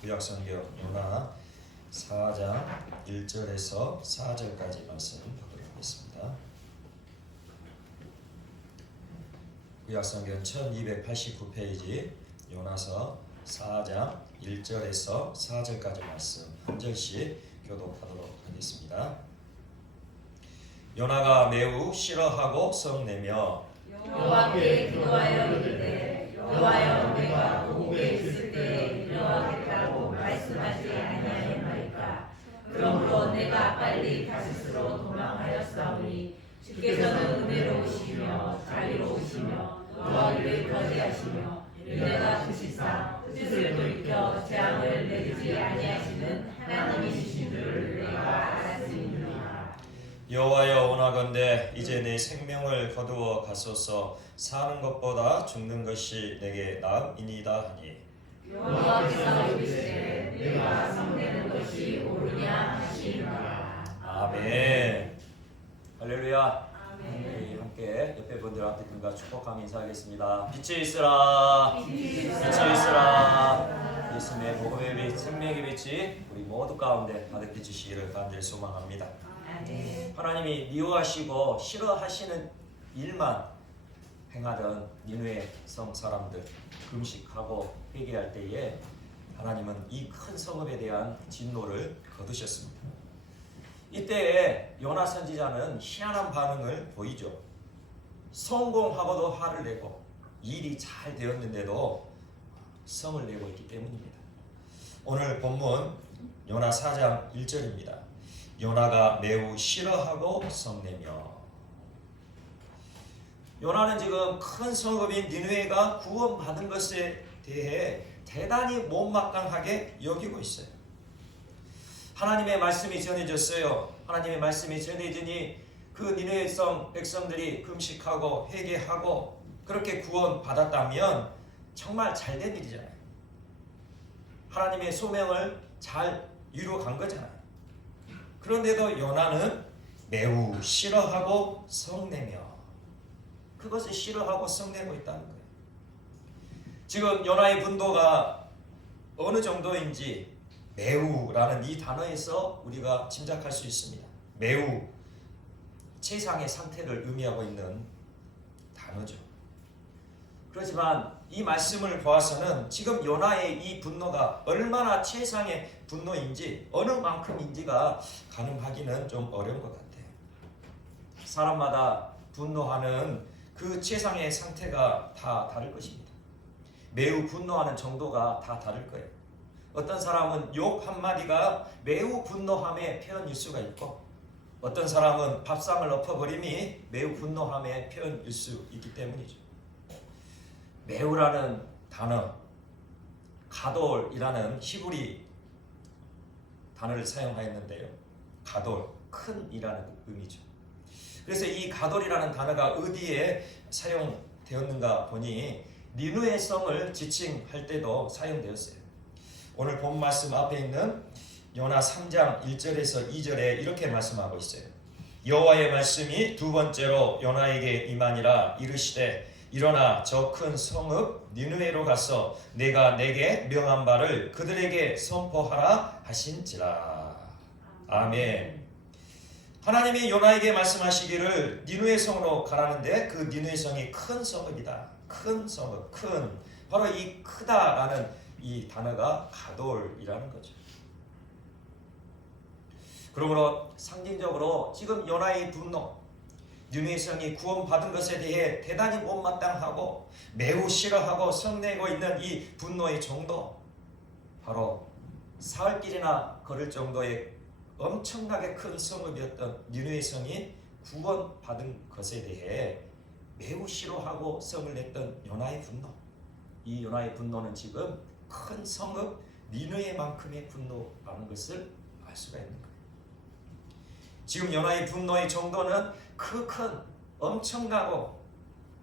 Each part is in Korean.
구약성경 요나 4장 1절에서 4절까지 말씀 보도록 하겠습니다. 구약성경 1289페이지 요나서 4장 1절에서 4절까지 말씀 한 절씩 교독하도록 하겠습니다. 요나가 매우 싫어하고 성내며 여호와께 기도하여 이르되 여호와여 내가 고국에 있을 때에 인려하겠다고 말씀하지 아니하였나이까. 그러므로 내가 빨리 다시스로 도망하였사오니 주께서는 은혜로우시며 자비로우시며 너희를 거제하시며 은혜가 크시사 뜻을 돌이켜 재앙을 내리지 아니하시는 하나님이신 줄 내가 알았으니라. 여호와여 원하건대 이제 내 생명을 거두어 가소서. 사는 것보다 죽는 것이 내게 나음이니이다 하니 여호와께서 이르시되 내가 성내는 것이 옳으냐 하시니라. 아멘. 할렐루야. 아멘. 우리 함께 옆에 분들한테 금과 축복하며 인사하겠습니다. 빛이 있으라. 빛이 있으라. 예수님의 복음의 빛, 생명의 빛이 우리 모두 가운데 가득 비추시기를 간절히 소망합니다. 하나님이 미워하시고 싫어하시는 일만 행하던 니느웨 성 사람들 금식하고 회개할 때에 하나님은 이 큰 성읍에 대한 진노를 거두셨습니다. 이때에 요나 선지자는 희한한 반응을 보이죠. 성공하고도 화를 내고 일이 잘 되었는데도 성을 내고 있기 때문입니다. 오늘 본문 요나 4장 1절입니다. 요나가 매우 싫어하고 성내며. 요나는 지금 큰 성읍인 니느웨가 구원받은 것에 대해 대단히 못마땅하게 여기고 있어요. 하나님의 말씀이 전해졌어요. 하나님의 말씀이 전해지니 그 니느웨 성 백성들이 금식하고 회개하고 그렇게 구원받았다면 정말 잘된 일이잖아요. 하나님의 소명을 잘 이루어간 거잖아요. 그런데도 요나는 매우 싫어하고 성내며 그것을 싫어하고 성내고 있다는 거예요. 지금 요나의 분노가 어느 정도인지 매우라는 이 단어에서 우리가 짐작할 수 있습니다. 매우 최상의 상태를 의미하고 있는 단어죠. 그렇지만 이 말씀을 보아서는 지금 요나의 이 분노가 얼마나 최상의 분노인지 어느 만큼인지가 가늠하기는 좀 어려운 것 같아요. 사람마다 분노하는 그 최상의 상태가 다 다를 것입니다. 매우 분노하는 정도가 다 다를 거예요. 어떤 사람은 욕 한마디가 매우 분노함의 표현일 수가 있고 어떤 사람은 밥상을 엎어버림이 매우 분노함의 표현일 수 있기 때문이죠. 매우라는 단어, 가돌이라는 히브리 단어를 사용하였는데요. 가돌, 큰이라는 의미죠. 그래서 이 가돌이라는 단어가 어디에 사용되었는가 보니 니느웨 성을 지칭할 때도 사용되었어요. 오늘 본 말씀 앞에 있는 요나 3장 1절에서 2절에 이렇게 말씀하고 있어요. 여호와의 말씀이 두 번째로 요나에게 임하니라. 이르시되 일어나 저 큰 성읍 니느웨로 가서 내가 내게 명한 바를 그들에게 선포하라 하신지라. 아멘. 하나님이 요나에게 말씀하시기를 니느웨 성으로 가라는데 그 니느웨 성이 큰 성읍이다. 큰 성읍, 큰. 바로 이 크다라는 이 단어가 가돌이라는 거죠. 그러므로 상징적으로 지금 요나의 분노, 니느웨 성이 구원받은 것에 대해 대단히 못마땅하고 매우 싫어하고 성내고 있는 이 분노의 정도, 바로 사흘길이나 걸을 정도의 엄청나게 큰 성읍이었던 니느웨 성이 구원받은 것에 대해 매우 싫어하고 성을 냈던 요나의 분노, 이 요나의 분노는 지금 큰 성읍 니느웨만큼의 분노라는 것을 알 수가 있는 거예요. 지금 요나의 분노의 정도는 그 큰 엄청나고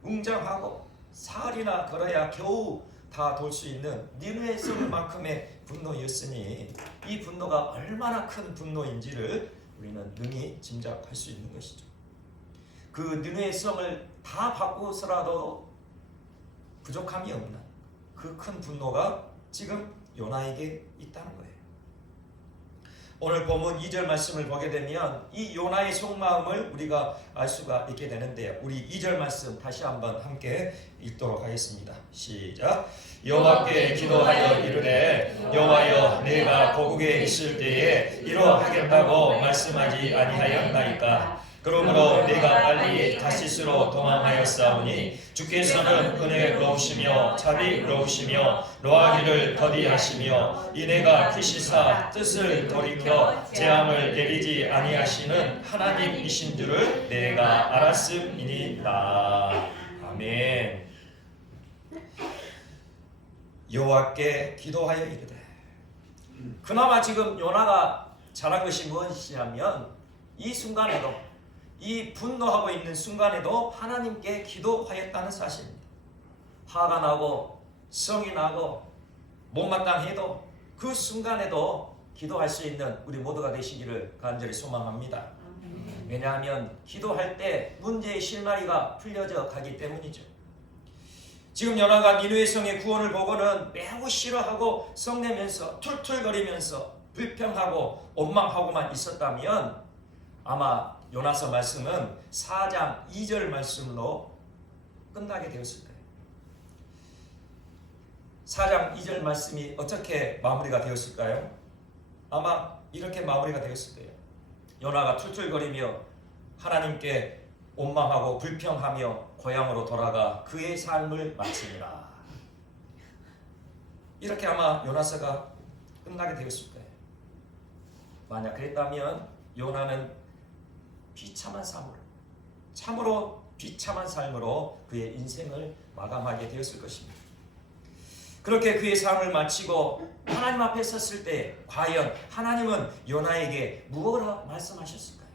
웅장하고 사흘이나 걸어야 겨우 다 돌 수 있는 니느웨 성만큼의 분노였으니 이 분노가 얼마나 큰 분노인지를 우리는 능히 짐작할 수 있는 것이죠. 그 니느웨 성을 다 바꾸서라도 부족함이 없는 그 큰 분노가 지금 요나에게 있다는 거예요. 오늘 본문 2절 말씀을 보게 되면 이 요나의 속마음을 우리가 알 수가 있게 되는데요. 우리 2절 말씀 다시 한번 함께 읽도록 하겠습니다. 시작. 여호와께 기도하여 이르되 여호와여 내가 고국에 있을 때에 이러하겠다고 말씀하지 아니하였나이까. 그러므로 내가 빨리 다시스로 도망하였사오니 주께서는 은혜로우시며 자비로우시며 노하기를 더디하시며 이내가 크시사 뜻을 돌이켜 재앙을 내리지 아니하시는 하나님이신 줄을 내가 알았음이니라. 아멘. 여호와께 기도하여 이르되. 그나마 지금 요나가 잘한 것이 무엇이냐면 이 순간에도 이 분노하고 있는 순간에도 하나님께 기도하였다는 사실입니다. 화가 나고 성이 나고 못마땅해도 그 순간에도 기도할 수 있는 우리 모두가 되시기를 간절히 소망합니다. 왜냐하면 기도할 때 문제의 실마리가 풀려져 가기 때문이죠. 지금 요나가 니느웨 성의 구원을 보고는 매우 싫어하고 성내면서 툴툴거리면서 불평하고 원망하고만 있었다면 아마 요나서 말씀은 4장 2절 말씀으로 끝나게 되었을 거예요. 4장 2절 말씀이 어떻게 마무리가 되었을까요? 아마 이렇게 마무리가 되었을 거예요. 요나가 툴툴거리며 하나님께 원망하고 불평하며 고향으로 돌아가 그의 삶을 마치니라. 이렇게 아마 요나서가 끝나게 되었을 거예요. 만약 그랬다면 요나는 비참한 삶으로, 참으로 비참한 삶으로 그의 인생을 마감하게 되었을 것입니다. 그렇게 그의 삶을 마치고 하나님 앞에 섰을 때 과연 하나님은 요나에게 무엇을 말씀하셨을까요?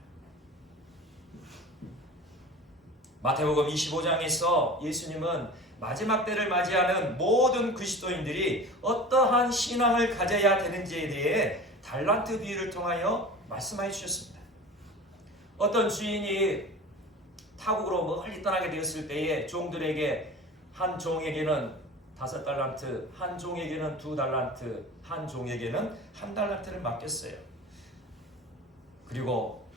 마태복음 25장에서 예수님은 마지막 때를 맞이하는 모든 그리스도인들이 어떠한 신앙을 가져야 되는지에 대해 달란트 비유를 통하여 말씀해 주셨습니다. 어떤 주인이 타국으로 멀리 떠나게 되었을 때에 종들에게 한 종에게는 5달란트, 한 종에게는 2달란트, 한 종에게는 1달란트를 맡겼어요. 그리고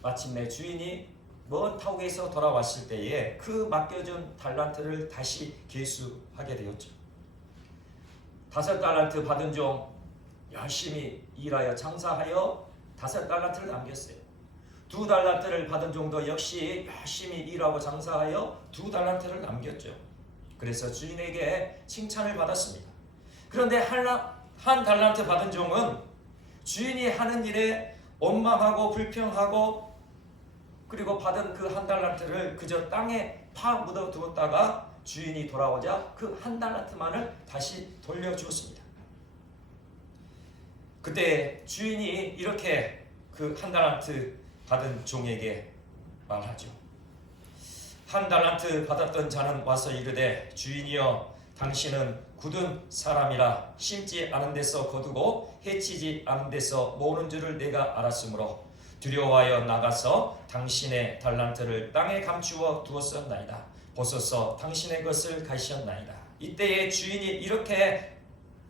마침내 주인이 먼 타국에서 돌아왔을 때에 그 맡겨준 달란트를 다시 계수하게 되었죠. 5달란트 받은 종 열심히 일하여 장사하여 5달란트를 남겼어요. 2달란트를 받은 종도 역시 열심히 일하고 장사하여 2달란트를 남겼죠. 그래서 주인에게 칭찬을 받았습니다. 그런데 한 달란트 받은 종은 주인이 하는 일에 원망하고 불평하고 그리고 받은 그 1달란트를 그저 땅에 파 묻어 두었다가 주인이 돌아오자 그 1달란트만을 다시 돌려주었습니다. 그때 주인이 이렇게 그 1달란트 받은 종에게 말하죠. 1달란트 받았던 자는 와서 이르되 주인이여 당신은 굳은 사람이라 심지 않은 데서 거두고 해치지 않은 데서 모으는 줄을 내가 알았으므로 두려워하여 나가서 당신의 달란트를 땅에 감추어 두었었나이다. 보소서 당신의 것을 가시었나이다. 이때에 주인이 이렇게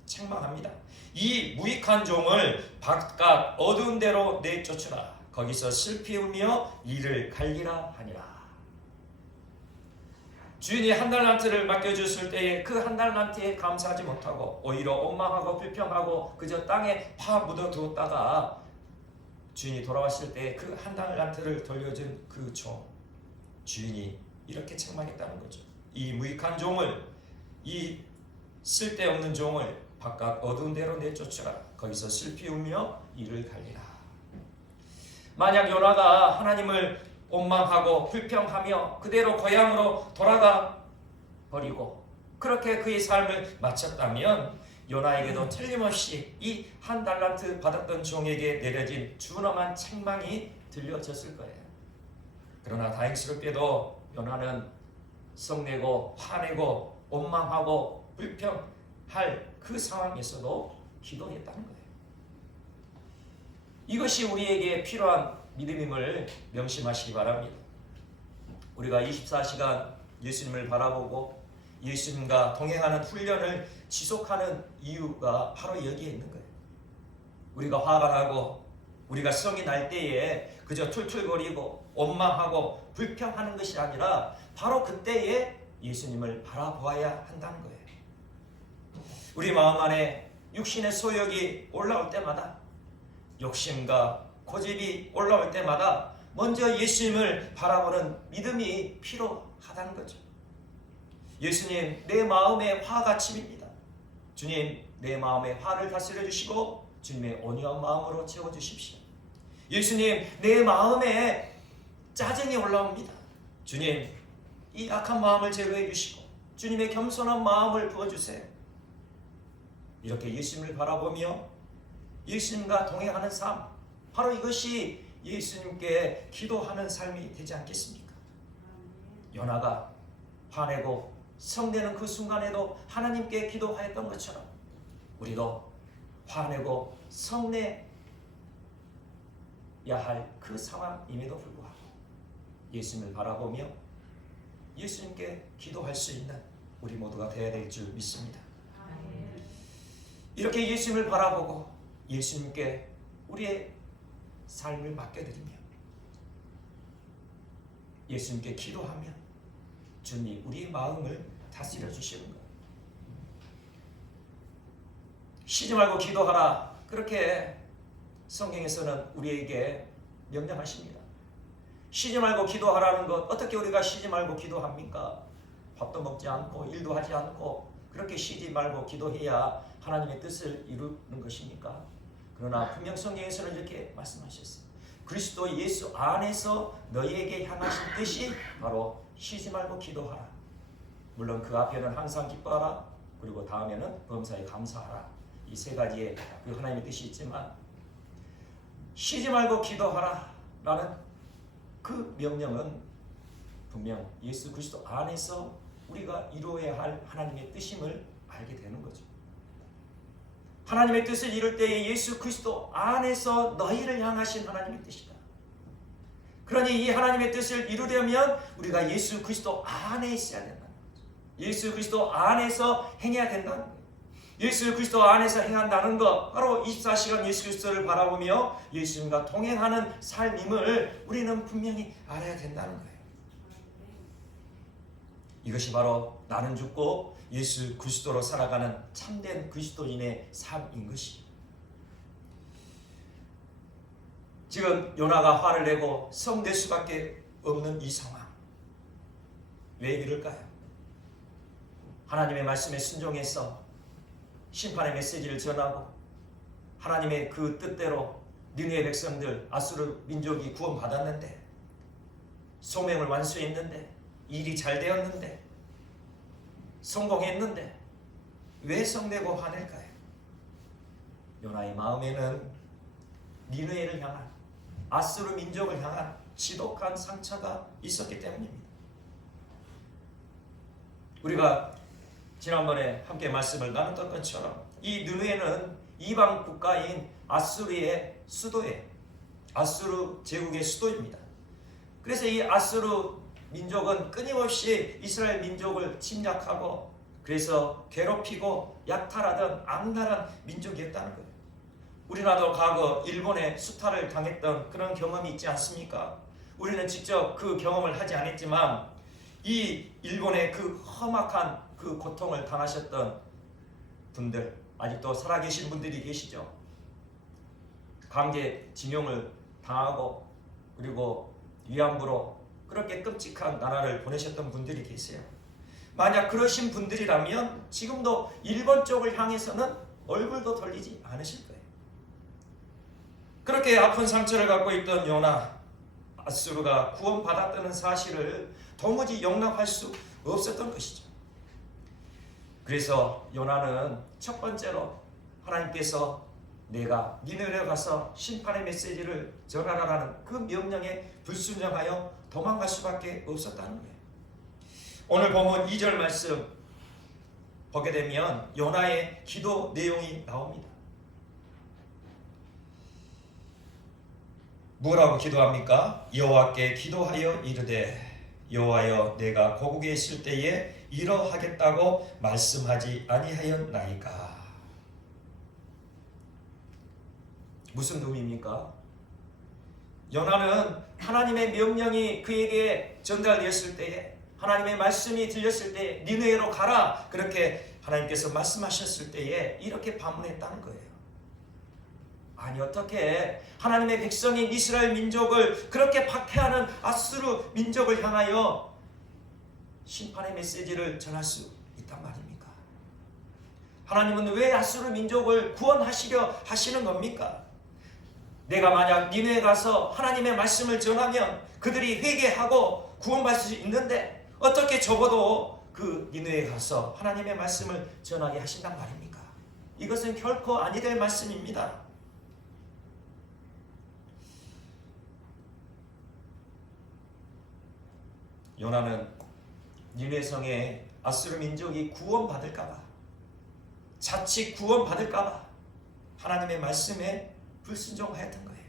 책망합니다. 이 무익한 종을 바깥 어두운 데로 내쫓으라. 거기서 슬피 울며 이를 갈리라 하니라. 주인이 1달란트를 맡겨줬을 때에 그 1달란트에 감사하지 못하고 오히려 원망하고 불평하고 그저 땅에 파 묻어두었다가 주인이 돌아왔을 때 그 1달란트를 돌려준 그 종, 주인이 이렇게 책망했다는 거죠. 이 무익한 종을, 이 쓸데없는 종을 바깥 어두운 데로 내쫓으라. 거기서 슬피 울며 이를 갈리라. 만약 요나가 하나님을 원망하고 불평하며 그대로 고향으로 돌아가 버리고 그렇게 그의 삶을 마쳤다면 요나에게도 틀림없이 이 1달란트 받았던 종에게 내려진 준엄한 책망이 들려졌을 거예요. 그러나 다행스럽게도 요나는 성내고 화내고 원망하고 불평할 그 상황에서도 기도했다는 거예요. 이것이 우리에게 필요한 믿음임을 명심하시기 바랍니다. 우리가 24시간 예수님을 바라보고 예수님과 동행하는 훈련을 지속하는 이유가 바로 여기에 있는 거예요. 우리가 화가 나고 우리가 성이 날 때에 그저 툴툴거리고 원망하고 불평하는 것이 아니라 바로 그때에 예수님을 바라보아야 한다는 거예요. 우리 마음 안에 육신의 소욕이 올라올 때마다, 욕심과 고집이 올라올 때마다 먼저 예수님을 바라보는 믿음이 필요하다는 거죠. 예수님, 내 마음에 화가 침입니다. 주님, 내 마음에 화를 다스려 주시고 주님의 온유한 마음으로 채워주십시오. 예수님, 내 마음에 짜증이 올라옵니다. 주님, 이 악한 마음을 제거해 주시고 주님의 겸손한 마음을 부어주세요. 이렇게 예수님을 바라보며 예수님과 동행하는 삶, 바로 이것이 예수님께 기도하는 삶이 되지 않겠습니까? 요나가 화내고 성내는 그 순간에도 하나님께 기도하였던 것처럼 우리도 화내고 성내야 할 그 상황임에도 불구하고 예수님을 바라보며 예수님께 기도할 수 있는 우리 모두가 되어야 될 줄 믿습니다. 이렇게 예수님을 바라보고 예수님께 우리의 삶을 맡겨드리며 예수님께 기도하며 주님, 우리의 마음을 다스려 주시는 것. 쉬지 말고 기도하라, 그렇게 성경에서는 우리에게 명령하십니다. 쉬지 말고 기도하라는 것, 어떻게 우리가 쉬지 말고 기도합니까? 밥도 먹지 않고 일도 하지 않고 그렇게 쉬지 말고 기도해야 하나님의 뜻을 이루는 것입니까? 그러나 분명 성경에서는 이렇게 말씀하셨어요. 그리스도 예수 안에서 너희에게 향하신 뜻이 바로 쉬지 말고 기도하라. 물론 그 앞에는 항상 기뻐하라, 그리고 다음에는 범사에 감사하라. 이 세 가지의 그 하나님의 뜻이 있지만 쉬지 말고 기도하라 라는 그 명령은 분명 예수 그리스도 안에서 우리가 이루어야 할 하나님의 뜻임을 알게 되는 거죠. 하나님의 뜻을 이룰 때에 예수 그리스도 안에서 너희를 향하신 하나님의 뜻이다. 그러니 이 하나님의 뜻을 이루려면 우리가 예수 그리스도 안에 있어야 된다는 거죠. 예수 그리스도 안에서 행해야 된다는 거예요. 예수 그리스도 안에서 행한다는 것, 바로 24시간 예수 그리스도를 바라보며 예수님과 동행하는 삶임을 우리는 분명히 알아야 된다는 거예요. 이것이 바로 나는 죽고 예수 그리스도로 살아가는 참된 그리스도인의 삶인 것이에요. 지금 요나가 화를 내고 성낼 수밖에 없는 이 상황, 왜 이럴까요? 하나님의 말씀에 순종해서 심판의 메시지를 전하고 하나님의 그 뜻대로 니느웨 백성들, 아수르 민족이 구원받았는데, 소명을 완수했는데, 일이 잘 되었는데, 성공했는데 왜 성내고 화낼까요? 요나의 마음에는 니느웨를 향한, 아수르 민족을 향한 지독한 상처가 있었기 때문입니다. 우리가 지난번에 함께 말씀을 나눴던 것처럼 이 니느웨는 이방 국가인 아수르의 수도예요. 아수르 제국의 수도입니다. 그래서 이 아수르 민족은 끊임없이 이스라엘 민족을 침략하고 그래서 괴롭히고 약탈하던 악랄한 민족이었다는 거예요. 우리나라도 과거 일본의 수탈을 당했던 그런 경험이 있지 않습니까? 우리는 직접 그 경험을 하지 않았지만 이 일본의 그 험악한 그 고통을 당하셨던 분들, 아직도 살아계신 분들이 계시죠. 강제징용을 당하고 그리고 위안부로 그렇게 끔찍한 나라를 보내셨던 분들이 계세요. 만약 그러신 분들이라면 지금도 일본 쪽을 향해서는 얼굴도 돌리지 않으실 거예요. 그렇게 아픈 상처를 갖고 있던 요나, 아수르가 구원받았다는 사실을 도무지 용납할 수 없었던 것이죠. 그래서 요나는 첫 번째로 하나님께서 내가 니느웨에 가서 심판의 메시지를 전하라라는 그 명령에 불순종하여 도망갈 수밖에 없었다는 거예요. 오늘 본문 2절 말씀 보게 되면 요나의 기도 내용이 나옵니다. 뭐라고 기도합니까? 여호와께 기도하여 이르되 여호와여, 내가 고국에 있을 때에 이러하겠다고 말씀하지 아니하였나이까. 무슨 의미입니까? 요나는 하나님의 명령이 그에게 전달되었을 때에, 하나님의 말씀이 들렸을 때에 니느웨로 가라, 그렇게 하나님께서 말씀하셨을 때에 이렇게 반문했다는 거예요. 아니, 어떻게 하나님의 백성인 이스라엘 민족을 그렇게 박해하는 아수르 민족을 향하여 심판의 메시지를 전할 수 있단 말입니까? 하나님은 왜 아수르 민족을 구원하시려 하시는 겁니까? 내가 만약 니느웨에 가서 하나님의 말씀을 전하면 그들이 회개하고 구원받을 수 있는데 어떻게 적어도 그 니느웨에 가서 하나님의 말씀을 전하게 하신단 말입니까? 이것은 결코 아니 될 말씀입니다. 요나는 니느웨 성에 아수르 민족이 구원받을까봐, 자칫 구원받을까봐 하나님의 말씀에 불순종하였던 거예요.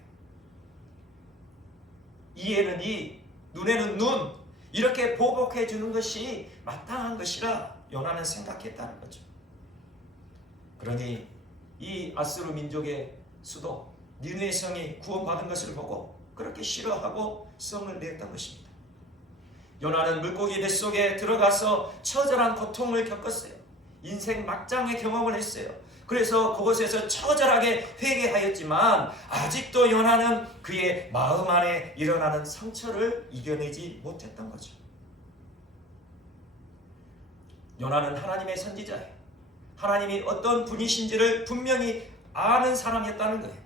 이에는 이, 눈에는 눈, 이렇게 보복해 주는 것이 마땅한 것이라 요나는 생각했다는 거죠. 그러니 이 아수르 민족의 수도 니느웨 성이 구원받은 것을 보고 그렇게 싫어하고 성을 내었던 것입니다. 요나는 물고기 뱃속에 들어가서 처절한 고통을 겪었어요. 인생 막장의 경험을 했어요. 그래서 그곳에서 처절하게 회개하였지만 아직도 요나는 그의 마음 안에 일어나는 상처를 이겨내지 못했던 거죠. 요나는 하나님의 선지자예요. 하나님이 어떤 분이신지를 분명히 아는 사람이었다는 거예요.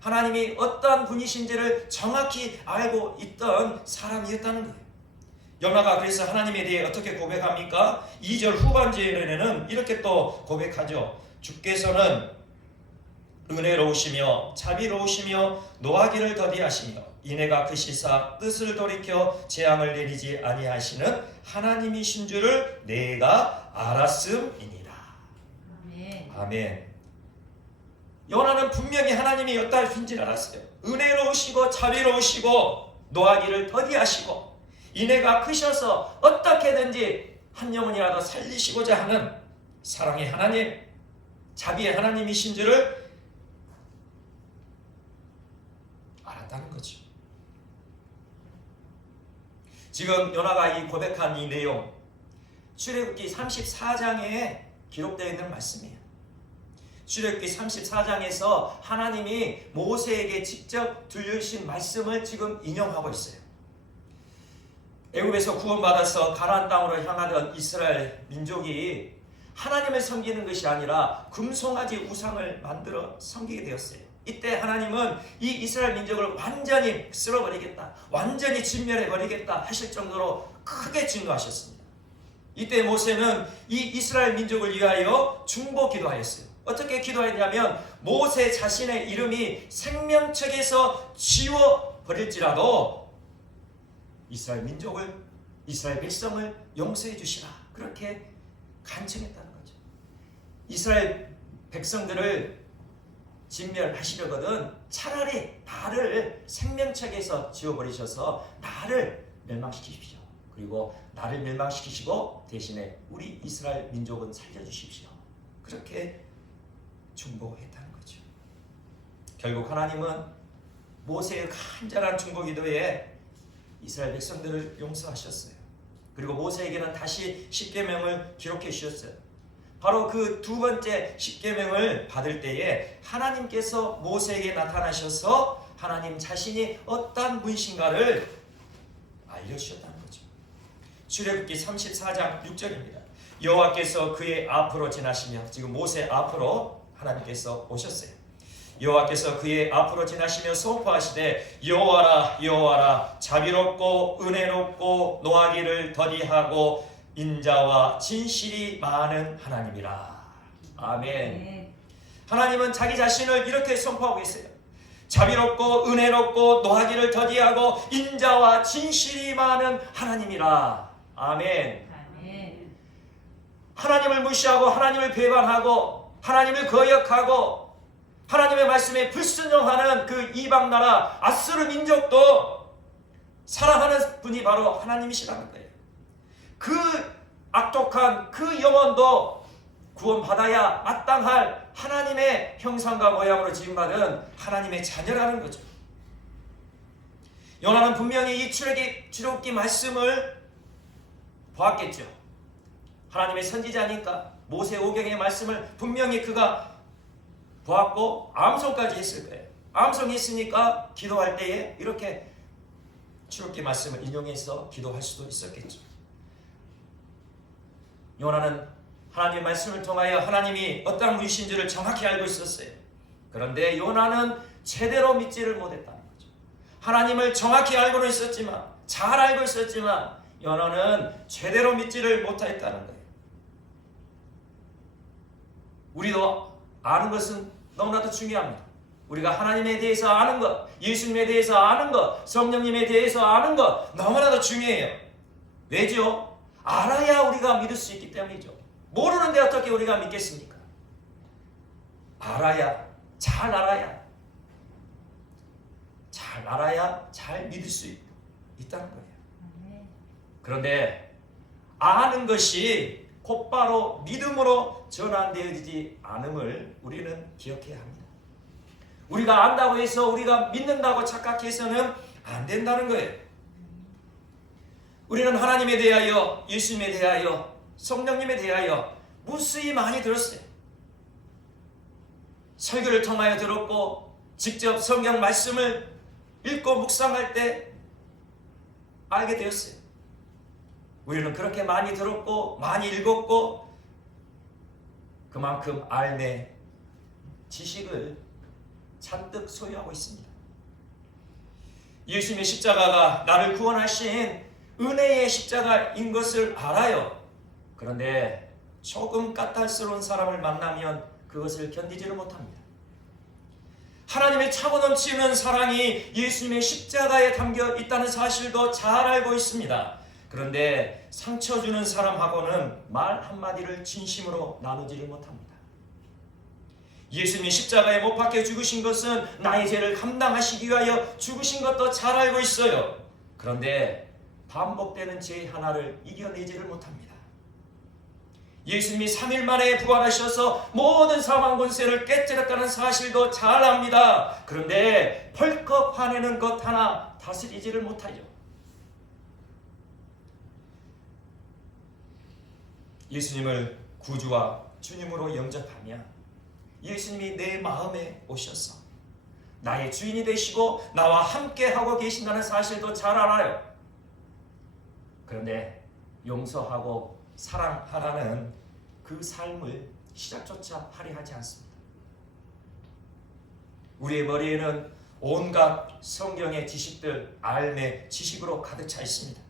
하나님이 어떤 분이신지를 정확히 알고 있던 사람이었다는 거예요. 요나가 그래서 하나님에 대해 어떻게 고백합니까? 2절 후반절에는 이렇게 또 고백하죠. 주께서는 은혜로우시며 자비로우시며 노하기를 더디하시며 인애가 크시사 뜻을 돌이켜 재앙을 내리지 아니하시는 하나님이신 줄을 내가 알았음이니라. 아멘. 아멘. 요나는 분명히 하나님이 어떠하신 줄 알았어요. 은혜로우시고 자비로우시고 노하기를 더디하시고 인애가 크셔서 어떻게든지 한 영혼이라도 살리시고자 하는 사랑의 하나님, 자비의 하나님이신 줄을 알았다는 거죠. 지금 요나가 이 고백한 이 내용, 출애굽기 34장에 기록되어 있는 말씀이에요. 출애굽기 34장에서 하나님이 모세에게 직접 들려주신 말씀을 지금 인용하고 있어요. 애굽에서 구원받아서 가나안 땅으로 향하던 이스라엘 민족이 하나님을 섬기는 것이 아니라 금송아지 우상을 만들어 섬기게 되었어요. 이때 하나님은 이 이스라엘 민족을 완전히 쓸어버리겠다, 완전히 진멸해버리겠다 하실 정도로 크게 진노하셨습니다. 이때 모세는 이 이스라엘 민족을 위하여 중보 기도하였어요. 어떻게 기도했냐면 모세 자신의 이름이 생명책에서 지워버릴지라도 이스라엘 민족을, 이스라엘 백성을 용서해 주시라, 그렇게 간청했다는 거죠. 이스라엘 백성들을 진멸하시려거든 차라리 나를 생명책에서 지워버리셔서 나를 멸망시키십시오. 그리고 나를 멸망시키시고 대신에 우리 이스라엘 민족은 살려주십시오. 그렇게 중보했다는 거죠. 결국 하나님은 모세의 간절한 중보기도에 이스라엘 백성들을 용서하셨어요. 그리고 모세에게는 다시 십계명을 기록해 주셨어요. 바로 그 두 번째 십계명을 받을 때에 하나님께서 모세에게 나타나셔서 하나님 자신이 어떠한 분이신가를 알려주셨다는 거죠. 출애굽기 34장 6절입니다. 여호와께서 그의 앞으로 지나시며, 지금 모세 앞으로 하나님께서 오셨어요. 여호와께서 그의 앞으로 지나시며 선포하시되 여호와라 여호와라 자비롭고 은혜롭고 노하기를 더디하고 인자와 진실이 많은 하나님이라. 아멘. 하나님은 자기 자신을 이렇게 선포하고 계세요. 자비롭고 은혜롭고 노하기를 더디하고 인자와 진실이 많은 하나님이라. 아멘. 아멘. 하나님을 무시하고 하나님을 배반하고 하나님을 거역하고 하나님의 말씀에 불순종하는 그 이방 나라 아수르 민족도 사랑하는 분이 바로 하나님이시라는 거예요. 그 악독한 그 영혼도 구원받아야 마땅할 하나님의 형상과 모양으로 지음받은 하나님의 자녀라는 거죠. 요나는 분명히 이 출애굽기 말씀을 보았겠죠. 하나님의 선지자니까 모세오경의 말씀을 분명히 그가 보았고 암송까지 했을 거예요. 암송했으니까 기도할 때에 이렇게 출애굽기 말씀을 인용해서 기도할 수도 있었겠죠. 요나는 하나님의 말씀을 통하여 하나님이 어떤 분이신지를 정확히 알고 있었어요. 그런데 요나는 제대로 믿지를 못했다는 거죠. 하나님을 정확히 알고는 있었지만, 잘 알고 있었지만 요나는 제대로 믿지를 못했다는 거예요. 우리도 아는 것은 너무나도 중요합니다. 우리가 하나님에 대해서 아는 것, 예수님에 대해서 아는 것, 성령님에 대해서 아는 것 너무나도 중요해요. 왜죠? 알아야 우리가 믿을 수 있기 때문이죠. 모르는데 어떻게 우리가 믿겠습니까? 알아야, 잘 알아야 잘 믿을 수 있다는 거예요. 그런데 아는 것이 곧바로 믿음으로 전환되어지지 않음을 우리는 기억해야 합니다. 우리가 안다고 해서 우리가 믿는다고 착각해서는 안 된다는 거예요. 우리는 하나님에 대하여, 예수님에 대하여, 성령님에 대하여 무수히 많이 들었어요. 설교를 통하여 들었고 직접 성경 말씀을 읽고 묵상할 때 알게 되었어요. 우리는 그렇게 많이 들었고 많이 읽었고 그만큼 알매 지식을 잔뜩 소유하고 있습니다. 예수님의 십자가가 나를 구원하신 은혜의 십자가인 것을 알아요. 그런데 조금 까탈스러운 사람을 만나면 그것을 견디지를 못합니다. 하나님의 차고 넘치는 사랑이 예수님의 십자가에 담겨 있다는 사실도 잘 알고 있습니다. 그런데 상처 주는 사람하고는 말 한마디를 진심으로 나누지를 못합니다. 예수님이 십자가에 못 박혀 죽으신 것은 나의 죄를 감당하시기 위하여 죽으신 것도 잘 알고 있어요. 그런데 반복되는 죄 하나를 이겨내지를 못합니다. 예수님이 3일 만에 부활하셔서 모든 사망 권세를 깨뜨렸다는 사실도 잘 압니다. 그런데 펄컥 화내는 것 하나 다스리지를 못하죠. 예수님을 구주와 주님으로 영접하면 예수님이 내 마음에 오셔서 나의 주인이 되시고 나와 함께 하고 계신다는 사실도 잘 알아요. 그런데 용서하고 사랑하라는 그 삶을 시작조차 하려 하지 않습니다. 우리의 머리에는 온갖 성경의 지식들, 알매 지식으로 가득 차 있습니다.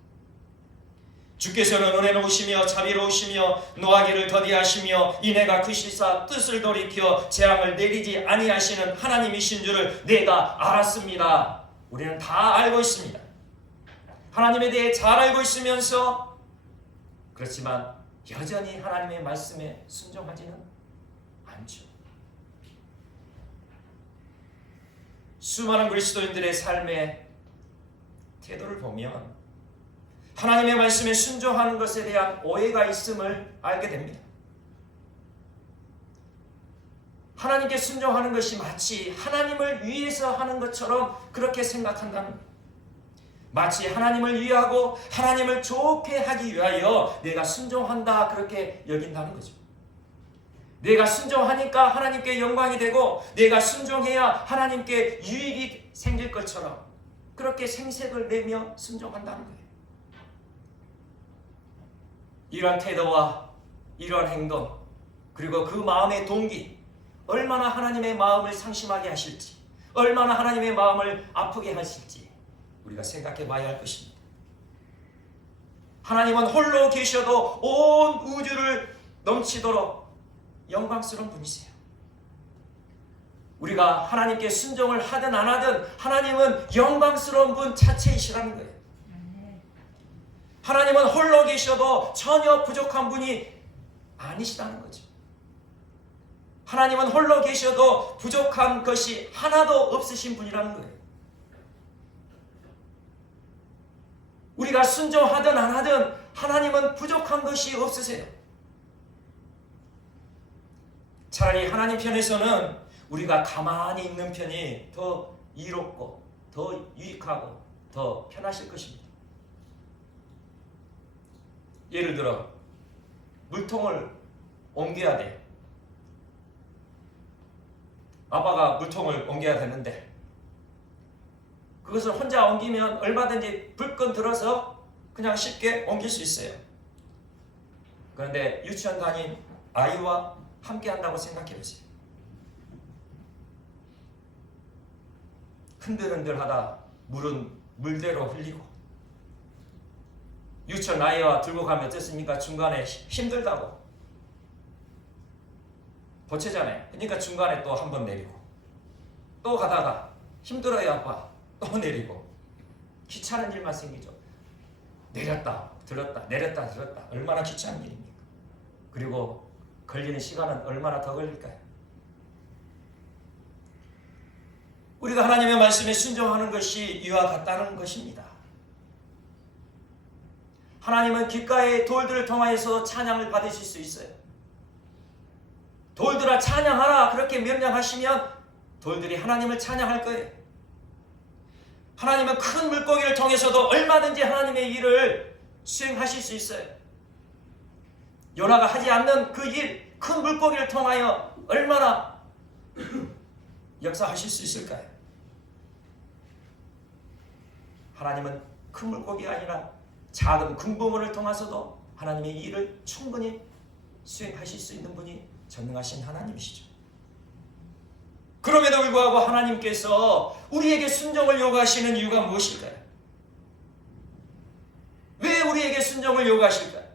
주께서는 은혜로우시며 자비로우시며 노하기를 더디하시며 인애가 크시사 뜻을 돌이켜 재앙을 내리지 아니하시는 하나님이신 줄을 내가 알았습니다. 우리는 다 알고 있습니다. 하나님에 대해 잘 알고 있으면서 그렇지만 여전히 하나님의 말씀에 순종하지는 않죠. 수많은 그리스도인들의 삶의 태도를 보면 하나님의 말씀에 순종하는 것에 대한 오해가 있음을 알게 됩니다. 하나님께 순종하는 것이 마치 하나님을 위해서 하는 것처럼 그렇게 생각한다는 거예요. 마치 하나님을 위하고 하나님을 좋게 하기 위하여 내가 순종한다 그렇게 여긴다는 거죠. 내가 순종하니까 하나님께 영광이 되고 내가 순종해야 하나님께 유익이 생길 것처럼 그렇게 생색을 내며 순종한다는 거예요. 이러한 태도와 이러한 행동 그리고 그 마음의 동기 얼마나 하나님의 마음을 상심하게 하실지 얼마나 하나님의 마음을 아프게 하실지 우리가 생각해 봐야 할 것입니다. 하나님은 홀로 계셔도 온 우주를 넘치도록 영광스러운 분이세요. 우리가 하나님께 순종을 하든 안 하든 하나님은 영광스러운 분 자체이시라는 거예요. 하나님은 홀로 계셔도 전혀 부족한 분이 아니시다는 거죠. 하나님은 홀로 계셔도 부족한 것이 하나도 없으신 분이라는 거예요. 우리가 순종하든 안 하든 하나님은 부족한 것이 없으세요. 차라리 하나님 편에서는 우리가 가만히 있는 편이 더 이롭고 더 유익하고 더 편하실 것입니다. 예를 들어 물통을 옮겨야 돼요. 아빠가 물통을 옮겨야 되는데 그것을 혼자 옮기면 얼마든지 불끈 들어서 그냥 쉽게 옮길 수 있어요. 그런데 유치원 다닌 아이와 함께 한다고 생각해 보세요. 흔들흔들하다 물은 물대로 흘리고, 유치원 아이와 들고 가면 어떻습니까? 중간에 힘들다고 보채잖아요. 그러니까 중간에 또 한 번 내리고, 또 가다가 힘들어요 아빠, 또 내리고, 귀찮은 일만 생기죠. 내렸다 들었다 내렸다 들었다, 얼마나 귀찮은 일입니까? 그리고 걸리는 시간은 얼마나 더 걸릴까요? 우리가 하나님의 말씀에 순종하는 것이 이와 같다는 것입니다. 하나님은 귓가의 돌들을 통하여서 찬양을 받으실 수 있어요. 돌들아 찬양하라 그렇게 명령하시면 돌들이 하나님을 찬양할 거예요. 하나님은 큰 물고기를 통해서도 얼마든지 하나님의 일을 수행하실 수 있어요. 요나가 하지 않는 그 일, 큰 물고기를 통하여 얼마나 역사하실 수 있을까요? 하나님은 큰 물고기가 아니라 작은 금붕어를 통해서도 하나님의 일을 충분히 수행하실 수 있는 분이 전능하신 하나님이시죠. 그럼에도 불구하고 하나님께서 우리에게 순종을 요구하시는 이유가 무엇일까요? 왜 우리에게 순종을 요구하실까요?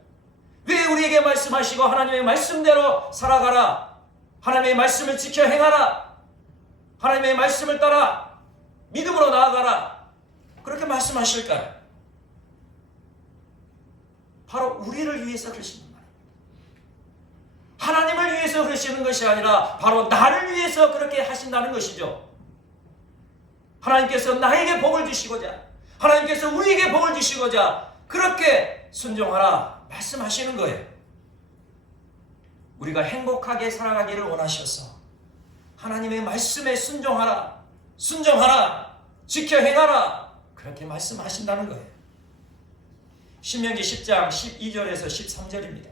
왜 우리에게 말씀하시고 하나님의 말씀대로 살아가라, 하나님의 말씀을 지켜 행하라, 하나님의 말씀을 따라 믿음으로 나아가라, 그렇게 말씀하실까요? 바로 우리를 위해서 그러시는 말입니다. 하나님을 위해서 그러시는 것이 아니라 바로 나를 위해서 그렇게 하신다는 것이죠. 하나님께서 나에게 복을 주시고자, 하나님께서 우리에게 복을 주시고자 그렇게 순종하라 말씀하시는 거예요. 우리가 행복하게 살아가기를 원하셔서 하나님의 말씀에 순종하라, 순종하라, 지켜 행하라 그렇게 말씀하신다는 거예요. 신명기 10장 12절에서 13절입니다.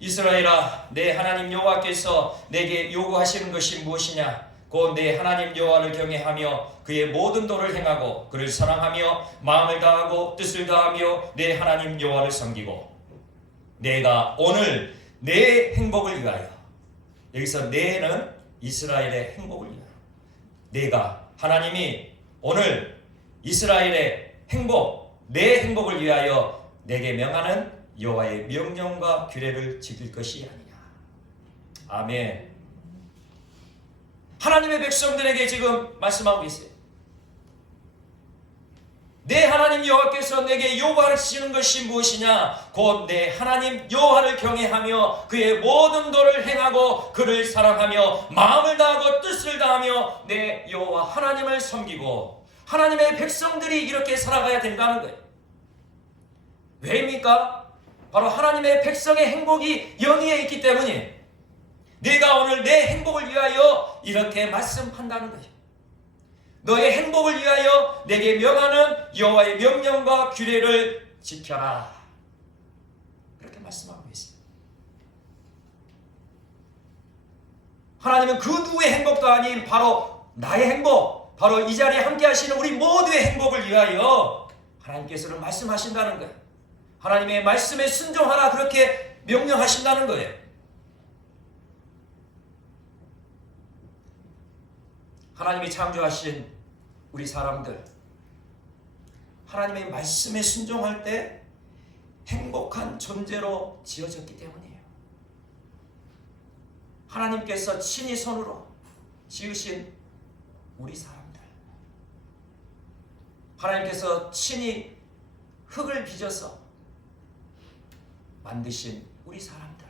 이스라엘아, 내 하나님 여호와께서 내게 요구하시는 것이 무엇이냐? 곧 내 하나님 여호와를 경외하며 그의 모든 도를 행하고 그를 사랑하며 마음을 다하고 뜻을 다하며 내 하나님 여호와를 섬기고, 내가 오늘 내 행복을 위하여, 여기서 내는 이스라엘의 행복을 위하여, 내가 하나님이 오늘 이스라엘의 행복, 내 행복을 위하여 내게 명하는 여호와의 명령과 규례를 지킬 것이 아니냐. 아멘. 하나님의 백성들에게 지금 말씀하고 계세요. 내 하나님 여호와께서 내게 요구하시는 것이 무엇이냐? 곧 내 하나님 여호와를 경외하며 그의 모든 도를 행하고 그를 사랑하며 마음을 다하고 뜻을 다하며 내 여호와 하나님을 섬기고, 하나님의 백성들이 이렇게 살아가야 된다는 거예요. 왜입니까? 바로 하나님의 백성의 행복이 영위에 있기 때문이에요. 내가 오늘 내 행복을 위하여 이렇게 말씀한다는 거예요. 너의 행복을 위하여 내게 명하는 여호와의 명령과 규례를 지켜라, 그렇게 말씀하고 있어요. 하나님은 그 누구의 행복도 아닌 바로 나의 행복, 바로 이 자리에 함께 하시는 우리 모두의 행복을 위하여 하나님께서는 말씀하신다는 거예요. 하나님의 말씀에 순종하라 그렇게 명령하신다는 거예요. 하나님이 창조하신 우리 사람들, 하나님의 말씀에 순종할 때 행복한 존재로 지어졌기 때문이에요. 하나님께서 친히 손으로 지으신 우리 사람들, 하나님께서 친히 흙을 빚어서 만드신 우리 사람들,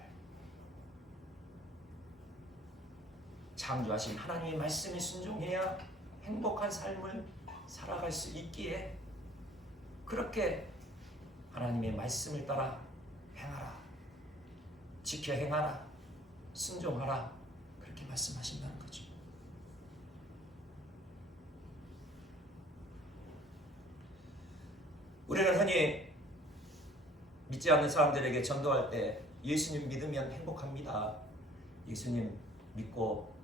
창조하신 하나님의 말씀에 순종해야 행복한 삶을 살아갈 수 있기에 그렇게 하나님의 말씀을 따라 행하라. 지켜 행하라. 순종하라. 그렇게 말씀하신다는 거죠. 우리는 흔히 믿지 않는 사람들에게 전도할 때 예수님 믿으면 행복합니다. 예수님 믿고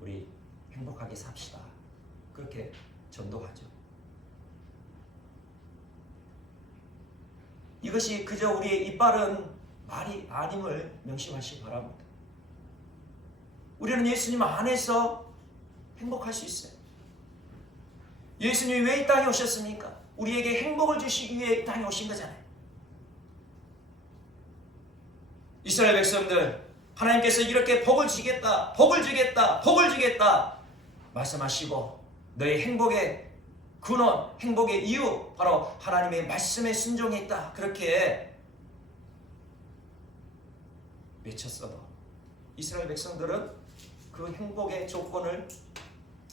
우리 행복하게 삽시다. 그렇게 전도하죠. 이것이 그저 우리의 이빠른 말이 아님을 명심하시기 바랍니다. 우리는 예수님 안에서 행복할 수 있어요. 예수님이 왜 이 땅에 오셨습니까? 우리에게 행복을 주시기 위해 이 땅에 오신 거잖아요. 이스라엘 백성들, 하나님께서 이렇게 복을 주겠다, 복을 주겠다, 복을 주겠다 말씀하시고 너의 행복의 근원, 행복의 이유 바로 하나님의 말씀에 순종해 있다. 그렇게 외쳤어도 이스라엘 백성들은 그 행복의 조건을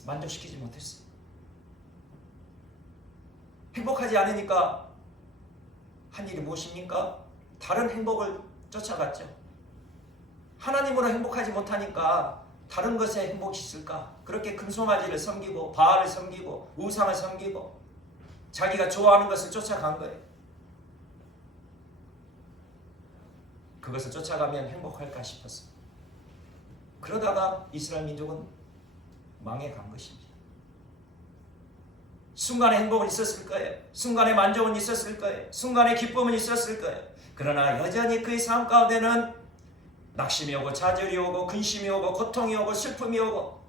만족시키지 못했어요. 행복하지 않으니까 한 일이 무엇입니까? 다른 행복을 쫓아갔죠. 하나님으로 행복하지 못하니까 다른 것에 행복이 있을까? 그렇게 금송아지를 섬기고 바알을 섬기고 우상을 섬기고 자기가 좋아하는 것을 쫓아간 거예요. 그것을 쫓아가면 행복할까 싶었어요. 그러다가 이스라엘 민족은 망해간 것입니다. 순간의 행복은 있었을 거예요. 순간의 만족은 있었을 거예요. 순간의 기쁨은 있었을 거예요. 그러나 여전히 그의 삶 가운데는 낙심이 오고 좌절이 오고 근심이 오고 고통이 오고 슬픔이 오고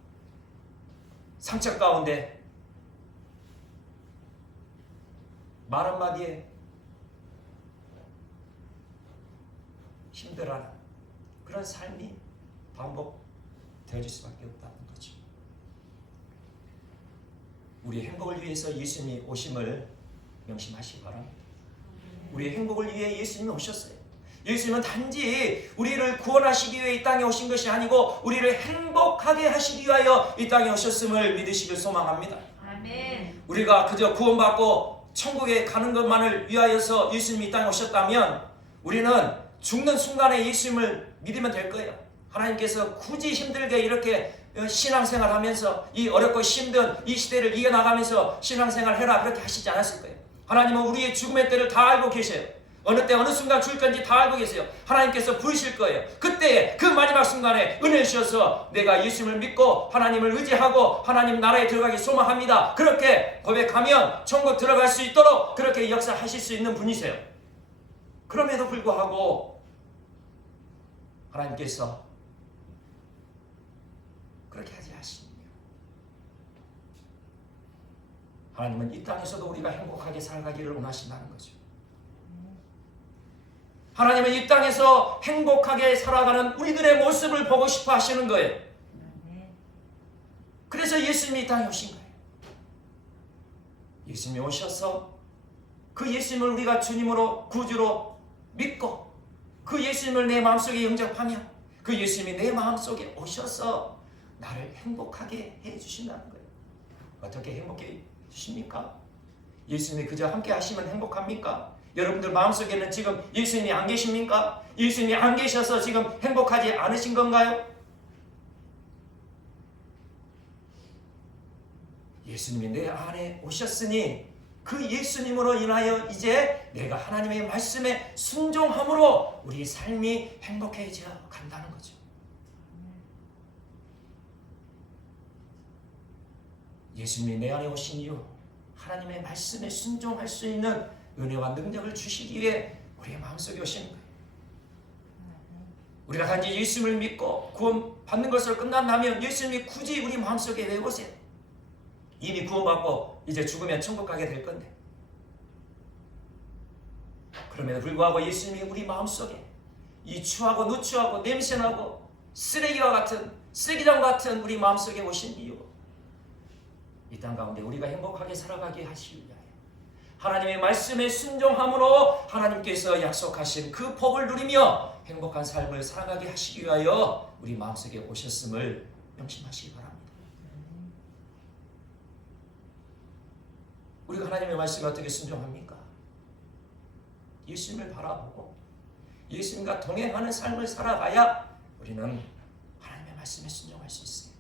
상처 가운데 말 한마디에 힘들어하는 그런 삶이 반복되어질 수밖에 없다는 거죠. 우리의 행복을 위해서 예수님이 오심을 명심하시기 바랍니다. 우리의 행복을 위해 예수님이 오셨어요. 예수님은 단지 우리를 구원하시기 위해 이 땅에 오신 것이 아니고 우리를 행복하게 하시기 위하여 이 땅에 오셨음을 믿으시길 소망합니다. 아멘. 우리가 그저 구원받고 천국에 가는 것만을 위하여서 예수님이 이 땅에 오셨다면 우리는 죽는 순간에 예수님을 믿으면 될 거예요. 하나님께서 굳이 힘들게 이렇게 신앙생활 하면서 이 어렵고 힘든 이 시대를 이겨나가면서 신앙생활 해라 그렇게 하시지 않았을 거예요. 하나님은 우리의 죽음의 때를 다 알고 계셔요. 어느 때 어느 순간 죽을 건지 다 알고 계세요. 하나님께서 부르실 거예요. 그때 그 마지막 순간에 은혜를 주셔서 내가 예수님을 믿고 하나님을 의지하고 하나님 나라에 들어가기 소망합니다. 그렇게 고백하면 천국 들어갈 수 있도록 그렇게 역사하실 수 있는 분이세요. 그럼에도 불구하고 하나님께서 그렇게 하지 않습니다. 하나님은 이 땅에서도 우리가 행복하게 살아가기를 원하신다는 거죠. 하나님은 이 땅에서 행복하게 살아가는 우리들의 모습을 보고 싶어 하시는 거예요. 그래서 예수님이 이 땅에 오신 거예요. 예수님이 오셔서 그 예수님을 우리가 주님으로 구주로 믿고 그 예수님을 내 마음속에 영접하며 그 예수님이 내 마음속에 오셔서 나를 행복하게 해주신다는 거예요. 어떻게 행복해 주십니까? 예수님이 그저 함께 하시면 행복합니까? 여러분들 마음속에는 지금 예수님이 안 계십니까? 예수님이 안 계셔서 지금 행복하지 않으신 건가요? 예수님이 내 안에 오셨으니 그 예수님으로 인하여 이제 내가 하나님의 말씀에 순종함으로 우리 삶이 행복해져 간다는 거죠. 예수님이 내 안에 오신 이유 하나님의 말씀에 순종할 수 있는 은혜와 능력을 주시기 위해 우리의 마음속에 오시는 거예요. 우리가 단지 예수님을 믿고 구원 받는 것으로 끝난다면 예수님이 굳이 우리 마음속에 왜 오세요? 이미 구원받고 이제 죽으면 천국 가게 될 건데. 그럼에도 불구하고 예수님이 우리 마음속에 이 추하고 누추하고 냄새나고 쓰레기와 같은 쓰레기장 같은 우리 마음속에 오신 이유 이 땅 가운데 우리가 행복하게 살아가게 하시기 위하여 하나님의 말씀에 순종함으로 하나님께서 약속하신 그 복을 누리며 행복한 삶을 살아가게 하시기 위하여 우리 마음속에 오셨음을 명심하시기 바랍니다. 우리가 하나님의 말씀에 어떻게 순종합니까? 예수님을 바라보고 예수님과 동행하는 삶을 살아가야 우리는 하나님의 말씀에 순종할 수 있어요.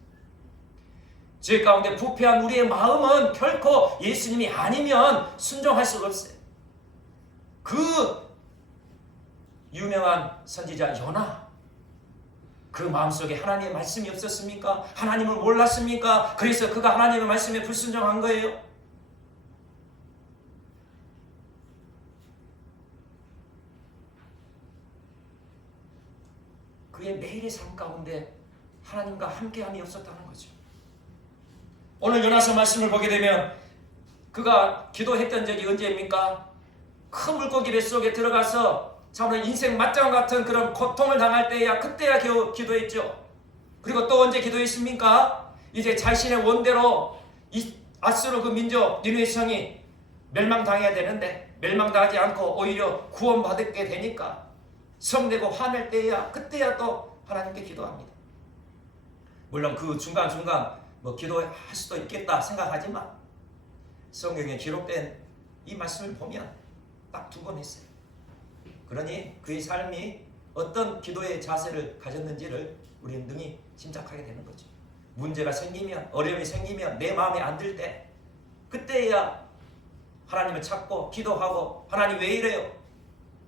죄 가운데 부패한 우리의 마음은 결코 예수님이 아니면 순종할 수가 없어요. 그 유명한 선지자 요나, 그 마음속에 하나님의 말씀이 없었습니까? 하나님을 몰랐습니까? 그래서 그가 하나님의 말씀에 불순종한 거예요. 그의 매일의 삶 가운데 하나님과 함께함이 없었다는 거죠. 오늘 요나서 말씀을 보게 되면 그가 기도했던 적이 언제입니까? 큰 물고기 뱃속에 들어가서 정말 인생 맞짱 같은 그런 고통을 당할 때야 그때야 기도했죠. 그리고 또 언제 기도했습니까? 이제 자신의 원대로 이 아수르 그 민족 니느웨 성이 멸망당해야 되는데 멸망당하지 않고 오히려 구원받게 되니까 성내고 화낼 때야 그때야 또 하나님께 기도합니다. 물론 그 중간중간 기도할 수도 있겠다 생각하지만 성경에 기록된 이 말씀을 보면 딱 2번 했어요. 그러니 그의 삶이 어떤 기도의 자세를 가졌는지를 우리는 능히 짐작하게 되는 거죠. 문제가 생기면, 어려움이 생기면, 내 마음에 안 들 때 그때야 하나님을 찾고 기도하고 하나님 왜 이래요?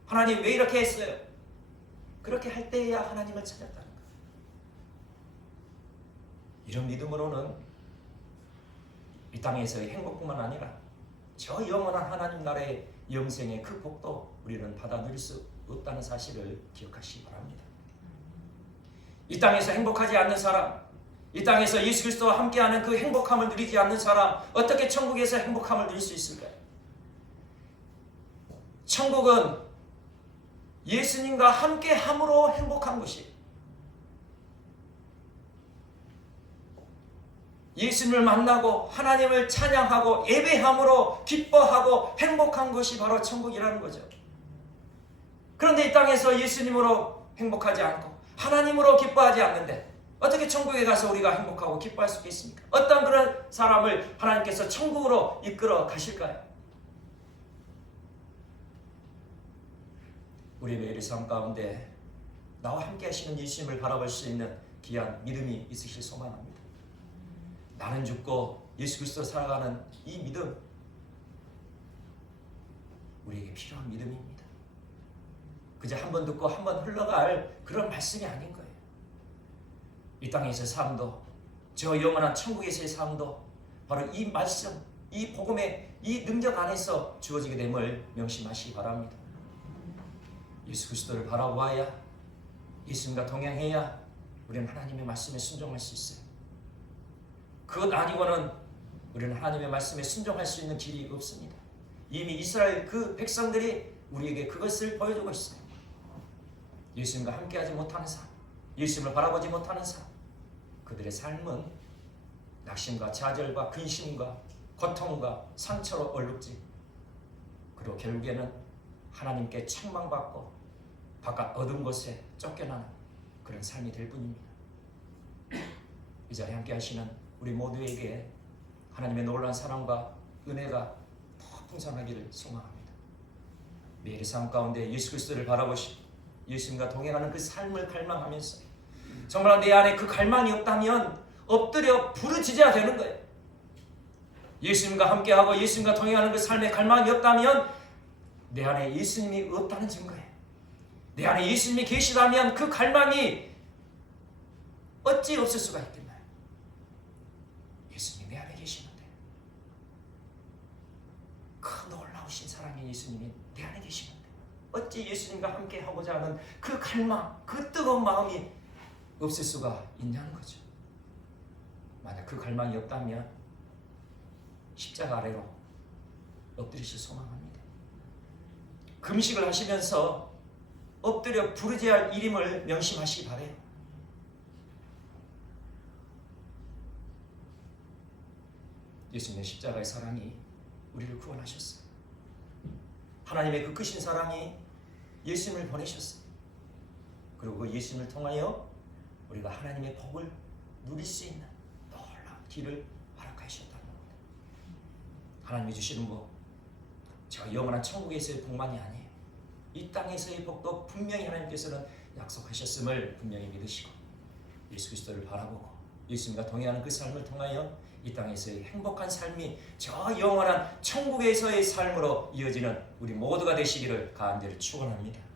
하나님 왜 이렇게 했어요? 그렇게 할 때야 하나님을 찾았다는 거예요. 이런 믿음으로는 이 땅에서의 행복뿐만 아니라 저 영원한 하나님 나라의 영생의 그 복도 우리는 받아 누릴 수 없다는 사실을 기억하시기 바랍니다. 이 땅에서 행복하지 않는 사람, 이 땅에서 예수 그리스도와 함께하는 그 행복함을 누리지 않는 사람, 어떻게 천국에서 행복함을 누릴 수 있을까요? 천국은 예수님과 함께함으로 행복한 것이, 예수님을 만나고 하나님을 찬양하고 예배함으로 기뻐하고 행복한 것이 바로 천국이라는 거죠. 그런데 이 땅에서 예수님으로 행복하지 않고 하나님으로 기뻐하지 않는데 어떻게 천국에 가서 우리가 행복하고 기뻐할 수 있겠습니까? 어떤 그런 사람을 하나님께서 천국으로 이끌어 가실까요? 우리 매일의 삶 가운데 나와 함께 하시는 예수님을 바라볼 수 있는 귀한 믿음이 있으실 소망합니다. 나는 죽고 예수 그리스도 살아가는 이 믿음, 우리에게 필요한 믿음입니다. 그저 한 번 듣고 한 번 흘러갈 그런 말씀이 아닌 거예요. 이 땅에서의 삶도, 저 영원한 천국에서의 삶도 바로 이 말씀, 이 복음의 이 능력 안에서 주어지게 됨을 명심하시기 바랍니다. 예수 그리스도를 바라보아야, 예수님과 동행해야 우리는 하나님의 말씀에 순종할 수 있어요. 그것 아니고는 우리는 하나님의 말씀에 순종할 수 있는 길이 없습니다. 이미 이스라엘 그 백성들이 우리에게 그것을 보여주고 있어요. 예수님과 함께하지 못하는 삶, 예수님을 바라보지 못하는 삶, 그들의 삶은 낙심과 좌절과 근심과 고통과 상처로 얼룩지, 그리고 결국에는 하나님께 책망받고 바깥 어두운 곳에 쫓겨나는 그런 삶이 될 뿐입니다. 이 자리에 함께 하시는 우리 모두에게 하나님의 놀라운 사랑과 은혜가 더 풍성하기를 소망합니다. 매일의 삶 가운데 예수 그리스도를 바라보시고 예수님과 동행하는 그 삶을 갈망하면서 정말 내 안에 그 갈망이 없다면 엎드려 부르짖어야 되는 거예요. 예수님과 함께하고 예수님과 동행하는 그 삶에 갈망이 없다면 내 안에 예수님이 없다는 증거예요. 내 안에 예수님이 계시다면 그 갈망이 어찌 없을 수가 있겠나요? 예수님이 내 안에 계시는데, 그 놀라우신 사랑의 예수님이 내 안에 계시는데 어찌 예수님과 함께 하고자 하는 그 갈망, 그 뜨거운 마음이 없을 수가 있냐는 거죠. 만약 그 갈망이 없다면 십자가 아래로 엎드리실 소망합니다. 금식을 하시면서 엎드려 부르짖어야 할 일임을 명심하시기 바라요. 예수님의 십자가의 사랑이 우리를 구원하셨어요. 하나님의 그 크신 사랑이 예수님을 보내셨어요. 그리고 그 예수님을 통하여 우리가 하나님의 복을 누릴 수 있는 놀라운 길을 허락하셨다는 겁니다. 하나님이 주시는 복, 저 영원한 천국에서의 복만이 아니에요. 이 땅에서의 복도 분명히 하나님께서는 약속하셨음을 분명히 믿으시고 예수 그리스도를 바라보고 예수님과 동행하는 그 삶을 통하여 이 땅에서의 행복한 삶이 저 영원한 천국에서의 삶으로 이어지는 우리 모두가 되시기를 간절히 축원합니다.